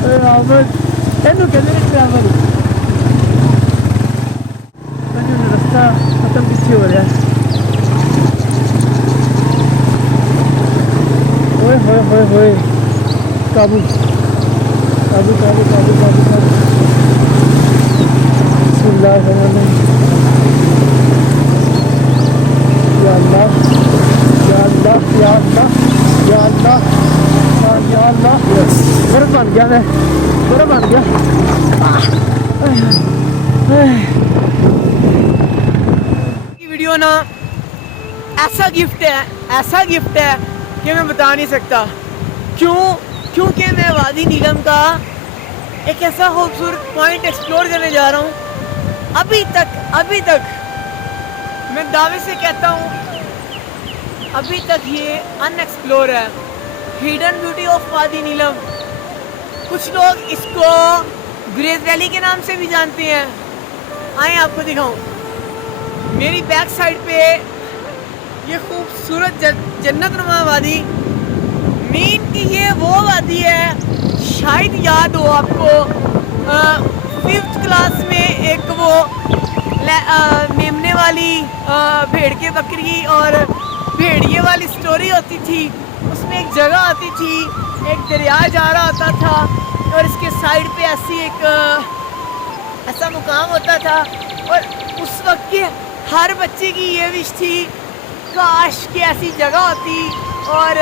Travel तेनू कहते हैं ट्रैवल। रास्ता खत्म कितने हो रहा है। ओए होए होए होए काबू काबू काबू काबू काबू काबू। या अल्लाह या अल्लाह या अल्लाह या अल्लाह या अल्लाह। बर्फ बन गया मैं, बर्फ बन गया। ये वीडियो ना ऐसा गिफ्ट है कि मैं बता नहीं सकता। क्योंकि मैं वादी नीलम का एक ऐसा खूबसूरत पॉइंट एक्सप्लोर करने जा रहा हूँ। अभी तक मैं दावे से कहता हूँ अभी तक ये अनएक्सप्लोर है। हिडन ब्यूटी ऑफ वादी नीलम। कुछ लोग इसको ग्रेस वैली के नाम से भी जानते हैं। आए आपको दिखाऊं। मेरी बैक साइड पे ये खूबसूरत जन्नत नुमा वादी। मीन की ये वो वादी है, शायद याद हो आपको 5th क्लास में एक वो मेमने वाली भेड़ के बकरी और भेड़िए वाली स्टोरी होती थी। उसमें एक जगह आती थी, एक दरिया जा रहा होता था और इसके साइड पे ऐसा मुकाम होता था। और उस वक्त के हर बच्चे की ये विश थी काश कि ऐसी जगह होती और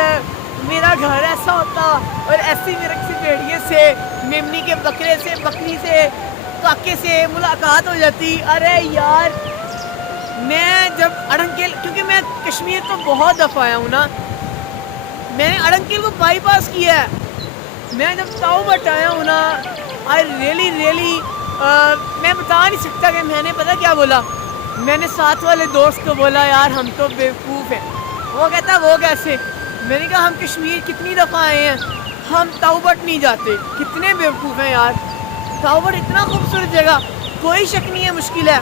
मेरा घर ऐसा होता और ऐसी मेरे किसी भेड़िए से, मेमनी के बकरे से, बकरी से, काके से मुलाकात हो जाती। अरे यार मैं जब अड़ंकेल, क्योंकि मैं कश्मीर तो बहुत दफ़ा आया हूँ ना, मैंने अड़ंकेल को बाईपास किया है। मैं जब ताऊबट आया हूँ ना, आई रियली मैं बता नहीं सकता कि मैंने पता क्या बोला। मैंने साथ वाले दोस्त को बोला यार हम तो बेवकूफ़ हैं। वो कहता वो कैसे। मैंने कहा हम कश्मीर कितनी दफ़ा आए हैं, हम ताऊबट नहीं जाते। कितने बेवकूफ़ हैं यार। ताऊबट इतना खूबसूरत जगह, कोई शक नहीं है मुश्किल है,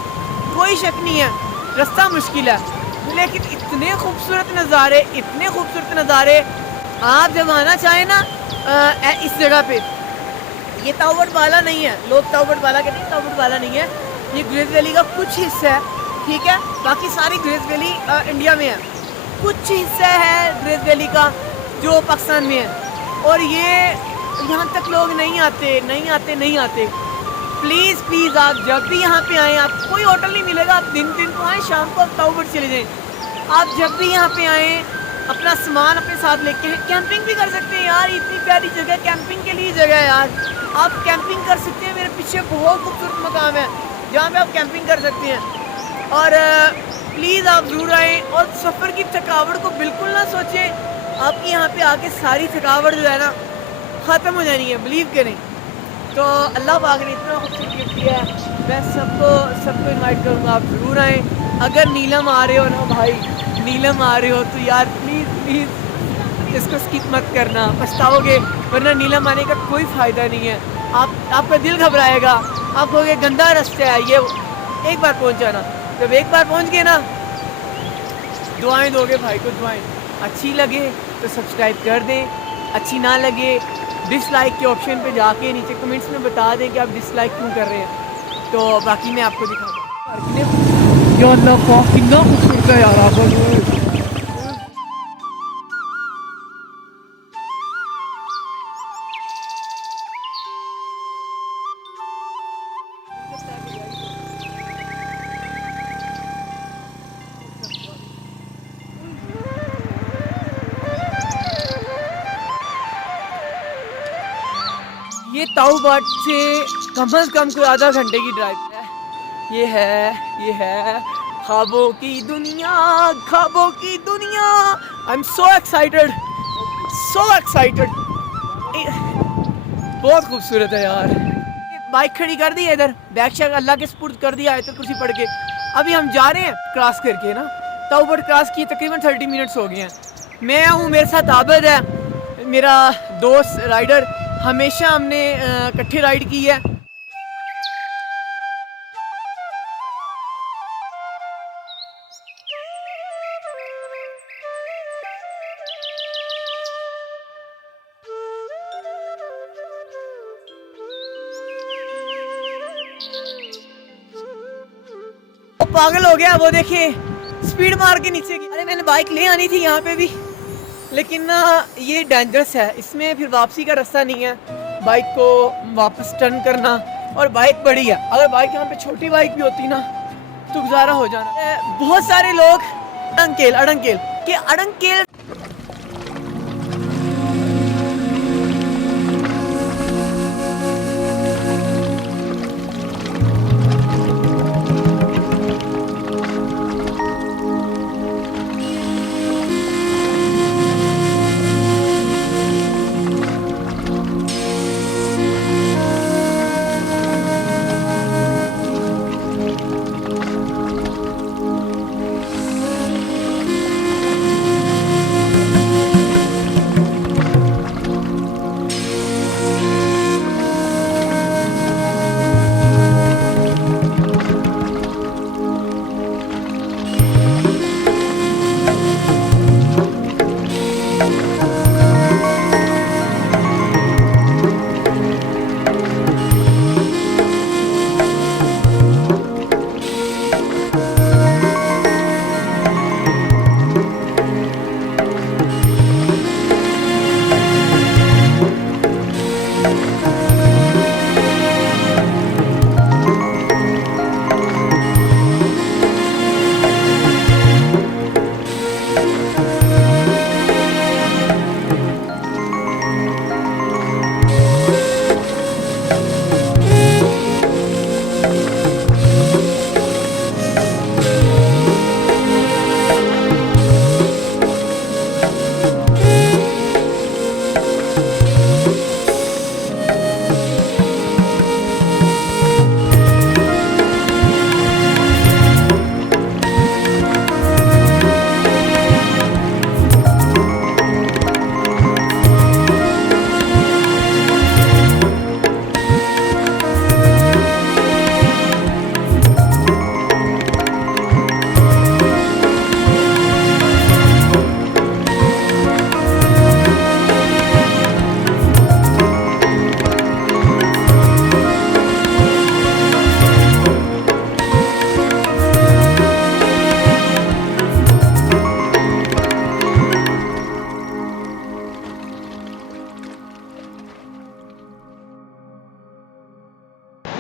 कोई शक नहीं है रास्ता मुश्किल है, लेकिन इतने खूबसूरत नज़ारे आप जब आना चाहें ना इस जगह पे। ये ताऊबट वाला नहीं है, लोग ताऊबट वाला कहते हैं, ताऊबट वाला नहीं है। ये ग्रेस वैली का कुछ हिस्सा है, ठीक है। बाकी सारी ग्रेस वैली इंडिया में है, कुछ हिस्सा है ग्रेस वैली का जो पाकिस्तान में है। और ये यहाँ तक लोग नहीं आते। प्लीज़ आप जब भी यहाँ पे आएँ, आप कोई होटल नहीं मिलेगा, आप दिन को आएँ, शाम को आप ताऊबट चले जाएँ। आप जब भी यहाँ पे आएँ अपना सामान अपने साथ लेके कैंपिंग भी कर सकते हैं यार। इतनी प्यारी जगह, कैंपिंग के लिए जगह है यार। आप कैंपिंग कर सकते हैं। मेरे पीछे बहुत खूबसूरत मकाम है जहाँ पे आप कैंपिंग कर सकते हैं। और प्लीज़ आप ज़रूर आएँ और सफ़र की थकावट को बिल्कुल ना सोचें। आपकी यहाँ पे आके सारी थकावट जो है ना ख़त्म हो जानी है, बिलीव करें। तो अल्लाह पाक ने इतना खूबसूरत गिफ्ट किया है। मैं सबको इनवाइट करूँगा, आप ज़रूर आएँ। अगर नीलम आ रहे हो ना भाई, नीलम आ रहे हो तो यार प्लीज़ इसको स्किप मत करना, पछताओगे। वरना नीलम आने का कोई फ़ायदा नहीं है। आपका दिल घबराएगा, आप कहोगे गंदा रास्ता है ये। एक बार पहुँच जाना, जब एक बार पहुँच गए ना, दुआएं दोगे भाई को, दुआएं। अच्छी लगे तो सब्सक्राइब कर दें, अच्छी ना लगे डिसलाइक के ऑप्शन पे जाके नीचे कमेंट्स में बता दें कि आप डिसलाइक क्यों कर रहे हैं। तो बाकी मैं आपको दिखा दूँ कितना खूबसूरत है यार। आप ये ताऊबट से कम से कम कोई आधा घंटे की ड्राइव है। ये है ख्वाबों की दुनिया। I am so excited. बहुत खूबसूरत है यार। बाइक खड़ी कर दी है इधर, बैग शैग अल्लाह के सुपुर्द कर दिया आयतुल कुर्सी पढ़ के। अभी हम जा रहे हैं क्रॉस करके ना, ताऊबट क्रॉस किए तकरीबन 30 मिनट्स हो गए हैं। मैं हूँ, मेरे साथ आबिद है मेरा दोस्त राइडर। हमेशा हमने इकट्ठे राइड की है। पागल हो गया, वो देखिए स्पीड मार के नीचे की। अरे मैंने बाइक ले आनी थी यहाँ पे भी, लेकिन ना ये डेंजरस है, इसमें फिर वापसी का रास्ता नहीं है, बाइक को वापस टर्न करना। और बाइक बड़ी है, अगर बाइक यहाँ पे छोटी बाइक भी होती ना तो गुजारा हो जाना। बहुत सारे लोग अड़ंकेल अड़ंकेल के अड़ंकेल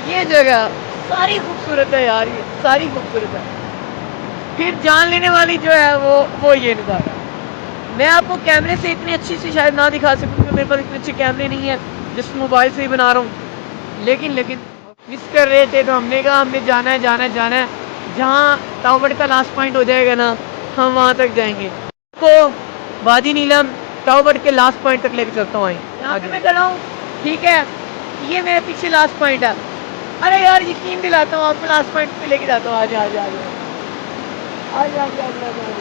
ये जगह सारी खूबसूरत है यार, ये सारी खूबसूरत है। फिर जान लेने वाली जो है वो ये नज़ारा। मैं आपको कैमरे से इतनी अच्छी सी शायद ना दिखा सकूँ क्योंकि मेरे पास इतने अच्छे कैमरे नहीं है, जिस मोबाइल से ही बना रहा हूँ। लेकिन मिस कर रहे थे तो हमने कहा हमने जाना है जाना है जाना है। जहाँ टावर का लास्ट पॉइंट हो जाएगा ना, हम वहाँ तक जाएंगे। तो वादी नीलम टावर के लास्ट पॉइंट तक लेके चलता हूँ। यहाँ पे मैं खड़ा हूँ, ठीक है, ये मेरे पीछे लास्ट पॉइंट है। अरे यार यकीन दिलाता हूँ आपको, लास्ट पॉइंट पे लेके जाता हूँ। आजा आजा आजा आजा आजा आजा आजा।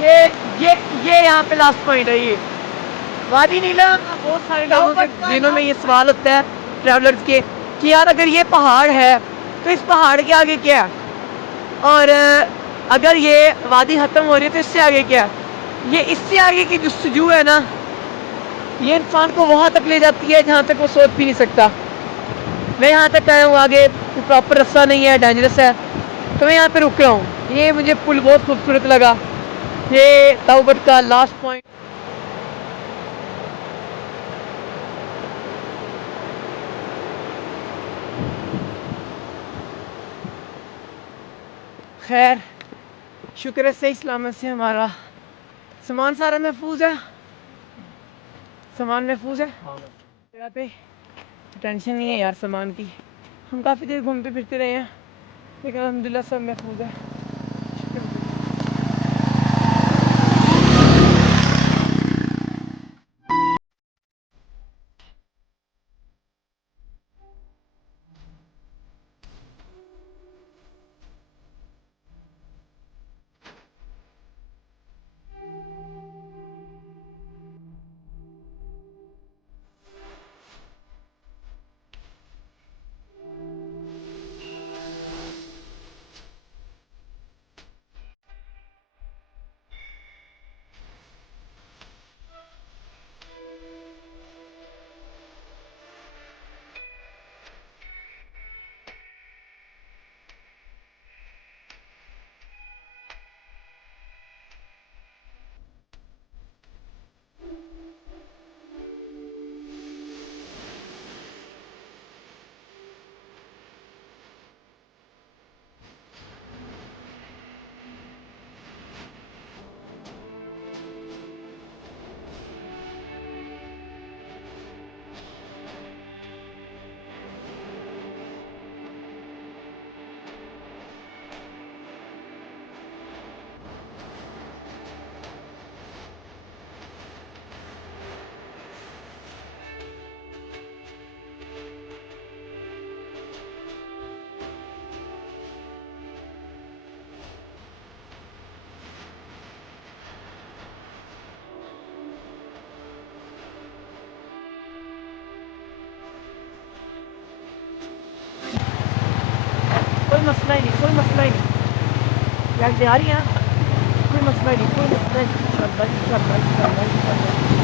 ये ये यहाँ पे लास्ट पॉइंट है, ये वादी नीलम। बहुत सारे लोगों के दिनों में ये सवाल होता है ट्रैवलर्स के कि यार अगर ये पहाड़ है तो इस पहाड़ के आगे क्या है, और अगर ये वादी ख़त्म हो रही है तो इससे आगे क्या है। ये इससे आगे की जस्तजू है ना, ये इंसान को वहाँ तक ले जाती है जहाँ तक वो सोच भी नहीं सकता। मैं यहाँ तक आया हूँ, आगे प्रॉपर रास्ता नहीं है, डेंजरस है, तो मैं यहाँ पे रुक रहा हूँ। ये मुझे पुल बहुत खूबसूरत लगा, ये ताउबट का लास्ट पॉइंट। खैर शुक्र है सही सलामत से हमारा सामान सारा महफूज है, सामान महफूज है। जगह पे टेंशन नहीं है यार सामान की। हम काफ़ी देर घूमते फिरते रहे हैं, लेकिन अल्हम्दुलिल्लाह सब महफूज है। मसला ही नहीं, कोई मसला ही नहीं। याद आ रही है ना? कोई मसला ही नहीं, कोई मसला ही नहीं। इंशाल्लाह, इंशाल्लाह, इंशाल्लाह, इंशाल्लाह।